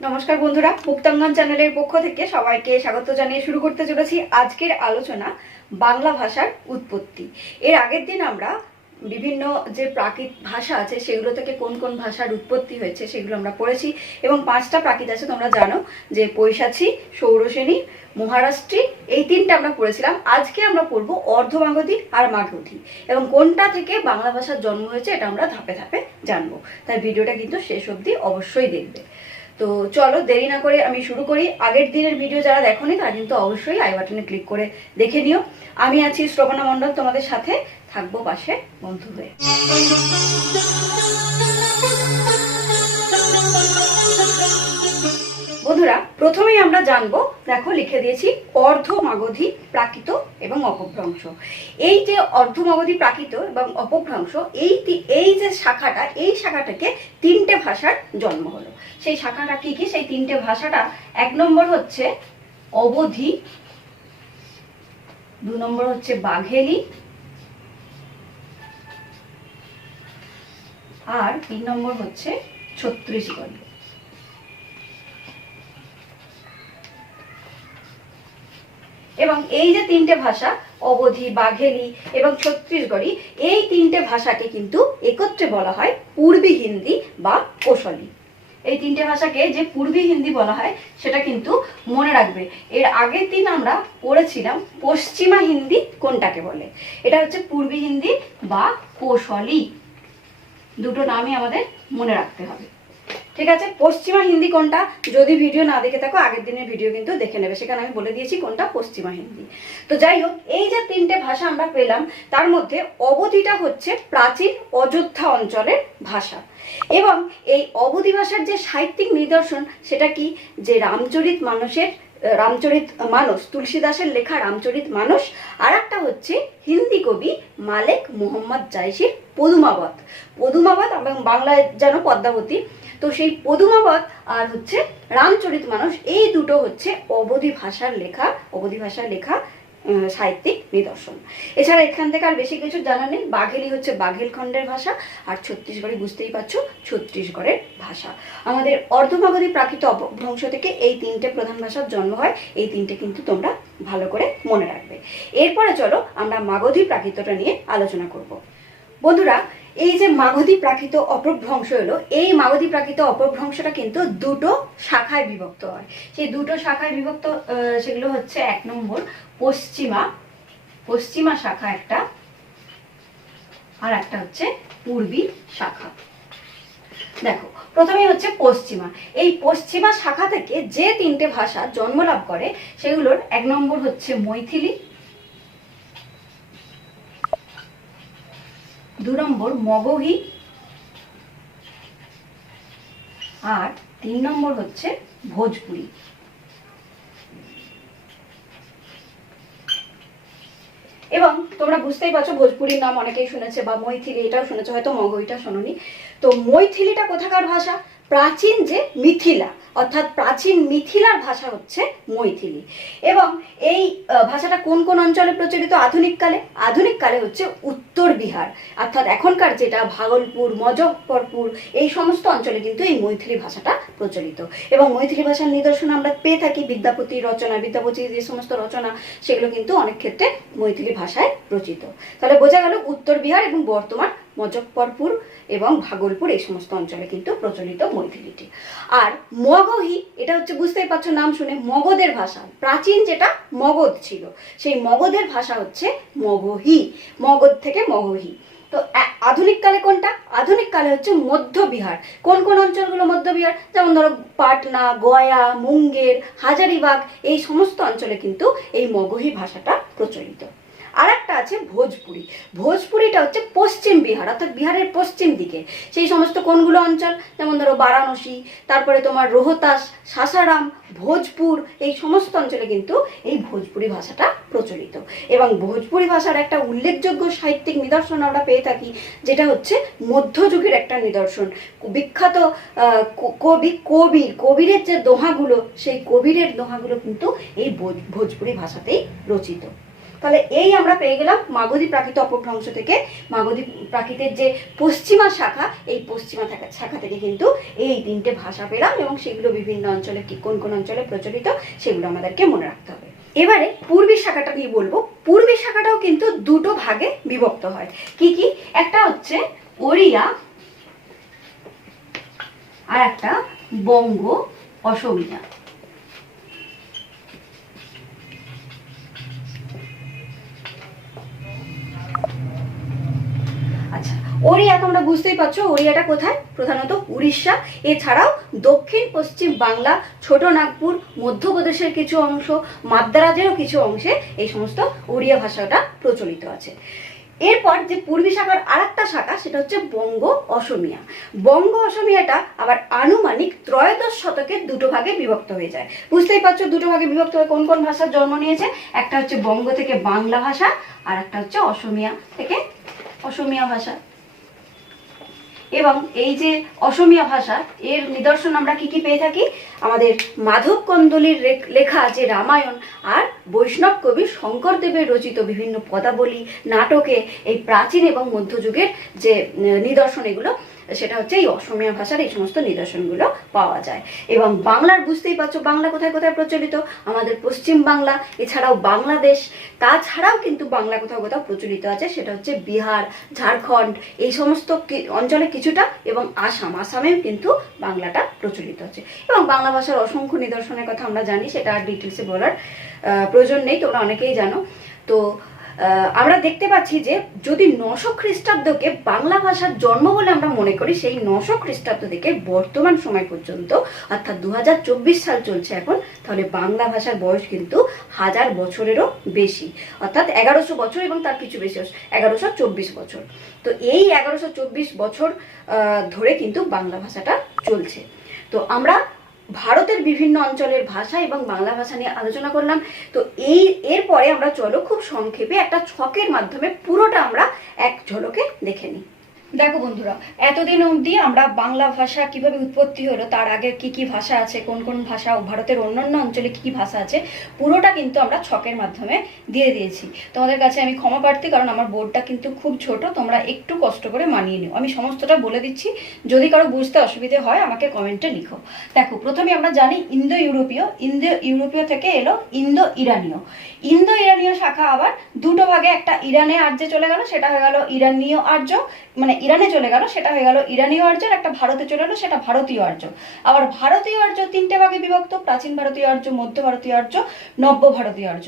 নমস্কার বন্ধুরা, মুক্তাঙ্গন চ্যানেলের পক্ষ থেকে সবাইকে স্বাগত জানিয়ে শুরু করতে চলেছি আজকের আলোচনা বাংলা ভাষার উৎপত্তি। এর আগের দিন আমরা বিভিন্ন যে প্রাকৃত ভাষা আছে, সেগুলো থেকে কোন কোন ভাষার উৎপত্তি হয়েছে, সেগুলো আমরা পড়েছি এবং পাঁচটা প্রাকৃত আছে, তোমরা জানো যে পৈশাচী সৌরসেনী মহারাষ্ট্রী, এই তিনটা আমরা পড়েছিলাম। আজকে আমরা পড়ব অর্ধমাগধী আর মাগধী এবং কোনটা থেকে বাংলা ভাষার জন্ম হয়েছে, এটা আমরা ধাপে ধাপে জানব। তাই ভিডিওটা কিন্তু শেষ অবধি অবশ্যই দেখবে। তো চলো, দেরি না করে আমি শুরু করি। আগের দিনের ভিডিও যারা দেখোনি, তারা কিন্তু অবশ্যই আই বাটনে ক্লিক করে দেখে নিও। আমি আছি শ্রবণা মণ্ডল, তোমাদের সাথে থাকব পাশে বন্ধু হয়ে বন্ধুরা, প্রথমেই আমরা জানব, দেখো লিখে দিয়েছি অর্ধমাগধী প্রাকৃত এবং অপভ্রংশ। এই যে অর্ধমাগধী প্রাকৃত এবং অপভ্রংশ, এই এই যে শাখাটা, এই শাখাটাকে তিনটে ভাষার জন্ম হলো। সেই শাখাটা কি কি সেই তিনটে ভাষাটা। এক নম্বর হচ্ছে অবধি, দু নম্বর হচ্ছে বাঘেলি, আর তিন নম্বর হচ্ছে ছত্রিশগড়ি এবং এই যে তিনটে ভাষা, অবধি, বাঘেলি এবং ছত্তিশগড়ি এই তিনটে ভাষাকে কিন্তু একত্রে বলা হয় পূর্বী হিন্দি বা কোশলী। এই তিনটে ভাষাকে যে পূর্বী হিন্দি বলা হয়, সেটা কিন্তু মনে রাখবে। এর আগের দিন আমরা পড়েছিলাম পশ্চিমা হিন্দি কোনটাকে বলে? এটা হচ্ছে পূর্বী হিন্দি বা কোশলী। দুটো নামই আমাদের মনে রাখতে হবে। ঠিক আছে? পশ্চিমা হিন্দি কোনটা? যদি ভিডিও না দেখে থাকো, আগের দিনের ভিডিও কিন্তু দেখে নেবে। সেখানে আমি বলে দিয়েছি কোনটা পশ্চিমা হিন্দি। তো যাই হোক, এই যে তিনটে ভাষা আমরা পেলাম, তার মধ্যে অবধিটা হচ্ছে প্রাচীন অযোধ্যা অঞ্চলের ভাষা। এবং এই অবধি ভাষার যে সাহিত্যিক নিদর্শন, সেটা কি? যে রামচরিত মানুষের রামচরিত মানস তুলসীদাসের লেখা রামচরিত মানস আর একটা হচ্ছে হিন্দি কবি মালেক মোহাম্মদ জাইসির পদুমাবত। পদুমাবত এবং বাংলায় যেন পদ্মাবতী তো সেই পদুমাবত আর হচ্ছে রামচরিত মানুষ এই দুটো হচ্ছে অবধি ভাষার লেখা, অবধি ভাষার লেখা সাহিত্যিক নিদর্শন। এছাড়া এখান থেকে আর বেশি কিছু জানা নেই। বাঘেলি হচ্ছে বাঘেলখণ্ডের ভাষা, আর ছত্তিশগড়ে বুঝতেই পারছ ছত্তিশগড়ের ভাষা। আমাদের অর্ধমাগধী প্রাকৃত অপভ্রংশ থেকে এই তিনটে প্রধান ভাষার জন্ম হয়। এই তিনটে কিন্তু তোমরা ভালো করে মনে রাখবে। এরপরে চলো আমরা মাগধী প্রাকৃতটা নিয়ে আলোচনা করব। বন্ধুরা এই যে মাগধী প্রাকৃত অপভ্রংশ এলো, এই মাগধী প্রাকৃত অপভ্রংশটা কিন্তু দুটো শাখায় বিভক্ত হয়। সেই দুটো শাখায় বিভক্ত সেগুলো হচ্ছে এক নম্বর পশ্চিমা পশ্চিমা শাখা একটা, আর একটা হচ্ছে পূর্বী শাখা। দেখো প্রথমে হচ্ছে পশ্চিমা। এই পশ্চিমা শাখা থেকে যে তিনটে ভাষা জন্মলাভ করে, সেগুলোর এক নম্বর হচ্ছে মৈথিলি দু নম্বর মগহি। আর তিন নম্বর হচ্ছে ভোজপুরি। এবং তোমরা বুঝতেই পারছ ভোজপুরির নাম অনেকেই শুনেছে বা মৈথিলি এটাও শুনেছো, হয়তো মগহিটা শোনোনি। তো মৈথিলিটা কোথাকার ভাষা? প্রাচীন যে মিথিলা, অর্থাৎ প্রাচীন মিথিলার ভাষা হচ্ছে মৈথিলি। এবং এই ভাষাটা কোন কোন অঞ্চলে প্রচলিত? আধুনিক কালে। আধুনিক কালে হচ্ছে উত্তর বিহার, অর্থাৎ এখনকার যেটা ভাগলপুর মজফরপুর এই সমস্ত অঞ্চলে কিন্তু এই মৈথিলি ভাষাটা প্রচলিত। এবং মৈথিলি ভাষার নিদর্শন আমরা পেয়ে থাকি বিদ্যাপতির রচনা বিদ্যাপতির যে সমস্ত রচনা, সেগুলো কিন্তু অনেক ক্ষেত্রে মৈথিলি ভাষায় রচিত। তাহলে বোঝা গেল উত্তর বিহার এবং বর্তমান মজফরপুর এবং ভাগলপুর এই সমস্ত অঞ্চলে কিন্তু প্রচলিত মৈথিলিটি আর মগহী, এটা হচ্ছে বুঝতেই পারছ নাম শুনে, মগধের ভাষা। প্রাচীন যেটা মগধ ছিল, সেই মগধের ভাষা হচ্ছে মগহী, মগধ থেকে মগহী। তো আধুনিক কালে কোনটা? আধুনিক কালে হচ্ছে মধ্য বিহার। কোন কোন অঞ্চলগুলো মধ্য বিহার? যেমন ধরো পাটনা, গয়া, মুঙ্গের, হাজারিবাগ, এই সমস্ত অঞ্চলে কিন্তু এই মগহী ভাষাটা প্রচলিত। আর একটা আছে ভোজপুরি। ভোজপুরিটা হচ্ছে পশ্চিম বিহার, অর্থাৎ বিহারের পশ্চিম দিকে। সেই সমস্ত কোনগুলো অঞ্চল? যেমন ধরো বারাণসী, তারপরে তোমার রোহতাস, সাসারাম, ভোজপুর, এই সমস্ত অঞ্চলে কিন্তু এই ভোজপুরি ভাষাটা প্রচলিত। এবং ভোজপুরি ভাষার একটা উল্লেখযোগ্য সাহিত্যিক নিদর্শন আমরা পেয়ে থাকি, যেটা হচ্ছে মধ্যযুগের একটা নিদর্শন। বিখ্যাত কবি, কবির, কবিরের যে দোহাগুলো, সেই কবিরের দোহাগুলো কিন্তু এই ভোজপুরি ভাষাতেই রচিত। তাহলে এই আমরা পেয়ে গেলাম মাগধী প্রাকৃত অপভ্রংশ থেকে। মাগধী প্রাকৃতের যে পশ্চিমা শাখা, এই পশ্চিমা শাখা থেকে কিন্তু এই তিনটে ভাষা পেলাম এবং সেগুলো বিভিন্ন অঞ্চলে কি কোন কোন অঞ্চলে প্রচলিত, সেগুলো আমাদেরকে মনে রাখতে হবে। এবারে পূর্বী শাখাটা নিয়ে বলব? পূর্বী শাখাটাও কিন্তু দুটো ভাগে বিভক্ত হয়। কি কি? একটা হচ্ছে ওড়িয়া আর একটা বঙ্গ অসমিয়া। ওড়িয়া তোমরা বুঝতেই পারছ, ওড়িয়াটা কোথায়? প্রধানত উড়িষ্যা। এছাড়াও দক্ষিণ, পশ্চিম বাংলা, ছোট নাগপুর, মধ্যপ্রদেশের কিছু অংশ, মাদ্রাজেরও কিছু অংশে এই সমস্ত ওড়িয়া ভাষাটা প্রচলিত আছে। এরপর যে পূর্বী শাখার আরেকটা শাখা, সেটা হচ্ছে বঙ্গ অসমিয়া। বঙ্গ অসমিয়াটা আবার আনুমানিক ত্রয়োদশ শতকের দুটো ভাগে বিভক্ত হয়ে যায়। বুঝতেই পারছ, দুটো ভাগে বিভক্ত হয়ে কোন কোন ভাষার জন্ম নিয়েছে? একটা হচ্ছে বঙ্গ থেকে বাংলা ভাষা আর একটা হচ্ছে অসমিয়া থেকে অসমিয়া ভাষা। এবং এই যে অসমীয়া ভাষা, এর নিদর্শন আমরা কি কি পেয়ে থাকি? আমাদের মাধব কন্দলির লেখা যে রামায়ণ আর বৈষ্ণব কবি শঙ্করদেবের রচিত বিভিন্ন পদাবলী, নাটকে এই প্রাচীন এবং মধ্যযুগের যে নিদর্শন এগুলো সেটা হচ্ছে এই অসমীয়া ভাষার এই সমস্ত নিদর্শনগুলো পাওয়া যায়। এবং বাংলার, বুঝতেই পারছ, বাংলা কোথায় কোথায় প্রচলিত? আমাদের পশ্চিম বাংলা, এছাড়াও বাংলাদেশ, তাছাড়াও কিন্তু বাংলা কোথাও কোথাও প্রচলিত আছে, সেটা হচ্ছে বিহার, ঝাড়খণ্ড, এই সমস্ত অঞ্চলে কিছুটা এবং আসাম। আসামেও কিন্তু বাংলাটা প্রচলিত আছে। এবং বাংলা ভাষার অসংখ্য নিদর্শনের কথা আমরা জানি, সেটা আর ডিটেলসে বলার প্রয়োজন নেই, তোমরা অনেকেই জানো। তো আমরা দেখতে পাচ্ছি যে যদি নশো খ্রিস্টাব্দকে বাংলা ভাষার জন্ম বলে আমরা মনে করি, সেই নশো খ্রিস্টাব্দ থেকে বর্তমান সময় পর্যন্ত, অর্থাৎ দু হাজার চব্বিশ সাল চলছে এখন, তাহলে বাংলা ভাষার বয়স কিন্তু হাজার বছরেরও বেশি। অর্থাৎ এগারোশো বছর এবং তার কিছু বেশি এগারোশো চব্বিশ বছর। তো এই এগারোশো চব্বিশ বছর ধরে কিন্তু বাংলা ভাষাটা চলছে। তো আমরা ভারতের বিভিন্ন অঞ্চলের ভাষা এবং বাংলা ভাষা নিয়ে আলোচনা করলাম। তো এই, এরপরে আমরা চলো খুব সংক্ষেপে একটা ছকের মাধ্যমে পুরোটা আমরা এক ঝলকে দেখে নিই। দেখো বন্ধুরা, এতদিন অবধি আমরা বাংলা ভাষা কীভাবে উৎপত্তি হলো, তার আগে কি কি ভাষা আছে, কোন কোন ভাষা ভারতের অন্যান্য অঞ্চলে কি কি ভাষা আছে, পুরোটা কিন্তু আমরা ছকের মাধ্যমে দিয়ে দিয়েছি। তোমাদের কাছে আমি ক্ষমা প্রার্থী, কারণ আমার বোর্ডটা কিন্তু খুব ছোট, তোমরা একটু কষ্ট করে মানিয়ে নিও। আমি সমস্তটা বলে দিচ্ছি, যদি কারও বুঝতে অসুবিধে হয়, আমাকে কমেন্টে লিখো। দেখো, প্রথমে আমরা জানি ইন্দো ইউরোপীয় ইন্দো ইউরোপীয় থেকে এলো ইন্দো ইরানীয় ইন্দো ইরানীয় শাখা আবার দুটো ভাগে, একটা ইরানে আর্যে চলে গেল, সেটা হয়ে গেল ইরানীয় আর্য মানে ইরানে চলে গেল, সেটা হয়ে গেল ইরানীয় আর্য আর একটা ভারতে চলে এলো, সেটা ভারতীয় আর্য। আবার ভারতীয় আর্য তিনটে ভাগে বিভক্ত, প্রাচীন ভারতীয় আর্য, মধ্য ভারতীয় আর্য, নব্য ভারতীয় আর্য।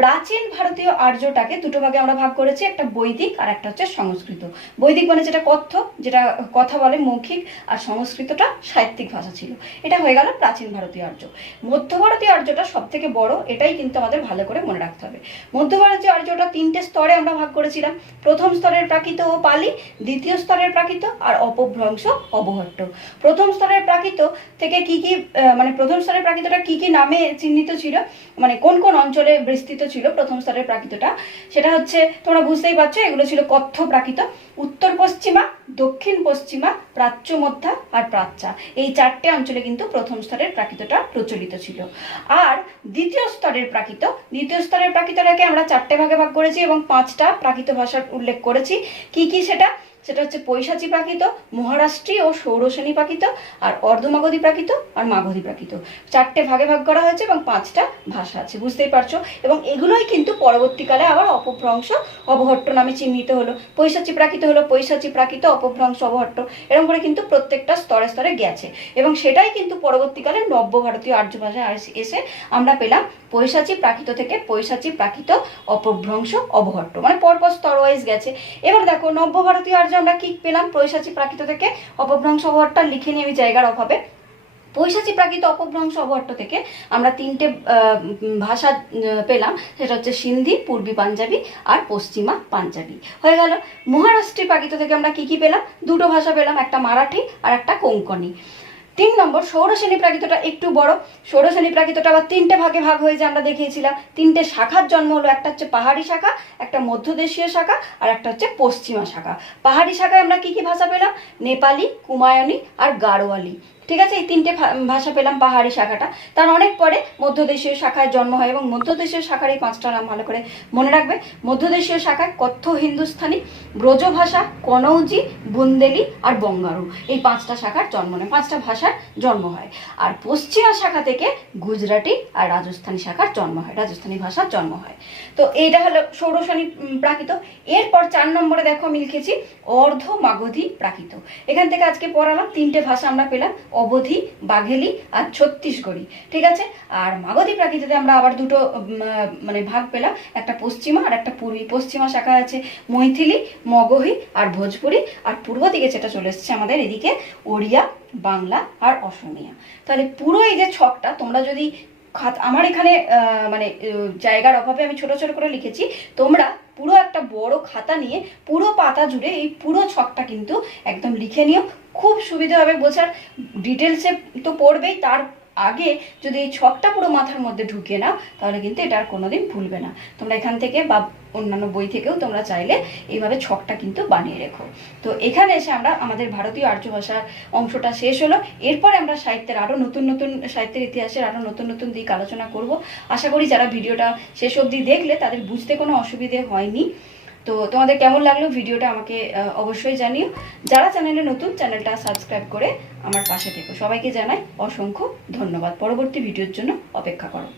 প্রাচীন ভারতীয় আর্যটাকে দুটো ভাগে আমরা ভাগ করেছি, একটা বৈদিক আর একটা হচ্ছে সংস্কৃত। বৈদিক মানে যেটা কথ্য, যেটা কথা বলে মৌখিক, আর সংস্কৃতটা সাহিত্যিক ভাষা ছিল। এটা হয়ে গেল প্রাচীন ভারতীয় আর্য। মধ্য ভারতীয় আর্যটা সব থেকে বড়, এটাই কিন্তু আমাদের ভালো করে মনে রাখতে হবে। মধ্য ভারতীয় আর্যটা তিনটে স্তরে আমরা ভাগ করেছিলাম। প্রথম স্তরের প্রাকৃত ও পালি, দ্বিতীয় স্তরের প্রাকৃত আর অপভ্রংশ অবহট্ট। প্রথম স্তরের প্রাকৃত থেকে কি কি মানে প্রথম স্তরের প্রাকৃতটা কি কি নামে চিহ্নিত ছিল মানে কোন কোন অঞ্চলে বিস্তৃত ছিল, প্রথম স্তরের প্রাকৃতটা। সেটা হচ্ছে, তোমরা বুঝতেই পারছ, এগুলো ছিল কথ্য প্রাকৃত। উত্তর পশ্চিমা, দক্ষিণ পশ্চিমা, প্রাচ্য মধ্যা আর প্রাচ্যা। এই চারটে অঞ্চলে কিন্তু প্রথম স্তরের প্রাকৃতটা প্রচলিত ছিল। আর দ্বিতীয় স্তরের প্রাকৃত, দ্বিতীয় স্তরের প্রাকৃতটাকে আমরা চারটে ভাগে ভাগ করেছি এবং পাঁচটা প্রাকৃত ভাষার উল্লেখ করেছি। কি কি সেটা? সেটা হচ্ছে পৈশাচী প্রাকৃত, মহারাষ্ট্রী ও সৌরসেনী প্রাকৃত, আর অর্ধমাগধী প্রাকৃত আর মাগধী প্রাকৃত। চারটে ভাগে ভাগ করা হয়েছে এবং পাঁচটা ভাষা আছে, বুঝতেই পারছ? এবং এগুলোই কিন্তু পরবর্তীকালে আবার অপভ্রংশ অবহট্ট নামে চিহ্নিত হলো। পৈশাচী প্রাকৃত হলো পৈশাচী প্রাকৃত অপভ্রংশ অবহট্ট এরকম করে কিন্তু প্রত্যেকটা স্তরে স্তরে গেছে। এবং সেটাই কিন্তু পরবর্তীকালে নব্য ভারতীয় আর্য ভাষায় এসে আমরা পেলাম পৈশাচী প্রাকৃত থেকে পৈশাচী প্রাকৃত অপভ্রংশ অবহট্ট মানে পরপর স্তর ওয়াইজ গেছে। এবার দেখো, নব্য ভারতীয় আর্য আমরা কি পেলাম? পৈশাচী প্রাকৃত থেকে অপভ্রংশ অবহট্টটা লিখে নিয়ে ওই জায়গার অভাবে। পৈশাচী প্রাকৃত অপভ্রংশ অবহট্ট থেকে আমরা তিনটে ভাষা পেলাম। সেটা হচ্ছে সিন্ধি, পূর্বী পাঞ্জাবি আর পশ্চিমা পাঞ্জাবি। হয়ে গেল। মহারাষ্ট্রী প্রাকৃত থেকে আমরা কি কি পেলাম? দুটো ভাষা পেলাম, একটা মারাঠি আর একটা কোঙ্কনি তিন নম্বর সৌরশ্রেণী প্রাকৃতটা একটু বড়। সৌরশ্রেণী প্রাকৃতটা আবার তিনটে ভাগে ভাগ হয়ে যে আমরা দেখিয়েছিলাম। তিনটে শাখার জন্ম হলো, একটা হচ্ছে পাহাড়ি শাখা, একটা মধ্যদেশীয় শাখা, আর একটা হচ্ছে পশ্চিমা শাখা। পাহাড়ি শাখায় আমরা কি কি ভাষা পেলাম? নেপালি, কুমায়ুনি আর গাড়োয়ালি ঠিক আছে, এই তিনটে ভাষা পেলাম পাহাড়ি শাখাটা। তার অনেক পরে মধ্যদেশীয় শাখায় জন্ম হয় এবং মধ্যদেশীয় শাখার এই পাঁচটা নাম ভালো করে মনে রাখবে। মধ্যদেশীয় শাখায় কথ্য হিন্দুস্থানি ব্রজ ভাষা কনৌজি, বুন্দেলি আর বঙ্গারু এই পাঁচটা শাখার জন্ম নেয়। পাঁচটা ভাষার জন্ম হয়। আর পশ্চিমা শাখা থেকে গুজরাটি আর রাজস্থানী শাখার জন্ম হয়। রাজস্থানী ভাষার জন্ম হয়। তো এইটা হলো ষোড়শনী প্রাকৃত। এরপর চার নম্বরে দেখো আমি লিখেছি অর্ধ মাগধী প্রাকৃত। এখান থেকে আজকে পড়ালাম, তিনটে ভাষা আমরা পেলাম অবধি, বাঘেলি আর ছত্তিশগড়ি, ঠিক আছে? আর মাগধী প্রাকৃতিতে আমরা আবার দুটো মানে ভাগ পেলাম। একটা পশ্চিমা আর একটা পূর্বী। পশ্চিমা শাখা আছে মৈথিলি, মগহী আর ভোজপুরি। আর পূর্ব দিকে যেটা চলে এসছে আমাদের, এদিকে ওড়িয়া, বাংলা আর অসমিয়া। তাহলে পুরো এই যে ছকটা, তোমরা যদি খাত আমার এখানে মানে জায়গার অভাবে আমি ছোট ছোট করে লিখেছি। তোমরা পুরো একটা বড় খাতা নিয়ে পুরো পাতা জুড়ে এই পুরো ছকটা কিন্তু একদম লিখে নিও। খুব সুবিধা হবে বোঝার ডিটেলসে তো পড়বেই, তার আগে যদি এই ছকটা পুরো মাথার মধ্যে ঢুকিয়ে নাও, তাহলে কিন্তু এটা আর কোনোদিন ভুলবে না। তোমরা এখান থেকে বা অন্যান্য বই থেকেও তোমরা চাইলে এইভাবে ছকটা কিন্তু বানিয়ে রেখো। তো এখানে এসে আমরা আমাদের ভারতীয় আর্য ভাষার অংশটা শেষ হলো। এরপরে আমরা সাহিত্যের আরও নতুন নতুন, সাহিত্যের ইতিহাসের আরও নতুন নতুন দিক আলোচনা করব। আশা করি যারা ভিডিওটা শেষ অবধি দেখলে তাদের বুঝতে কোনো অসুবিধে হয়নি। তো তোমাদের কেমন লাগল ভিডিওটা আমাকে অবশ্যই জানিও। যারা চ্যানেলে নতুন, চ্যানেলটা সাবস্ক্রাইব করে আমার পাশে থেকো। সবাইকে জানাই অসংখ্য ধন্যবাদ। পরবর্তী ভিডিওর জন্য অপেক্ষা করো।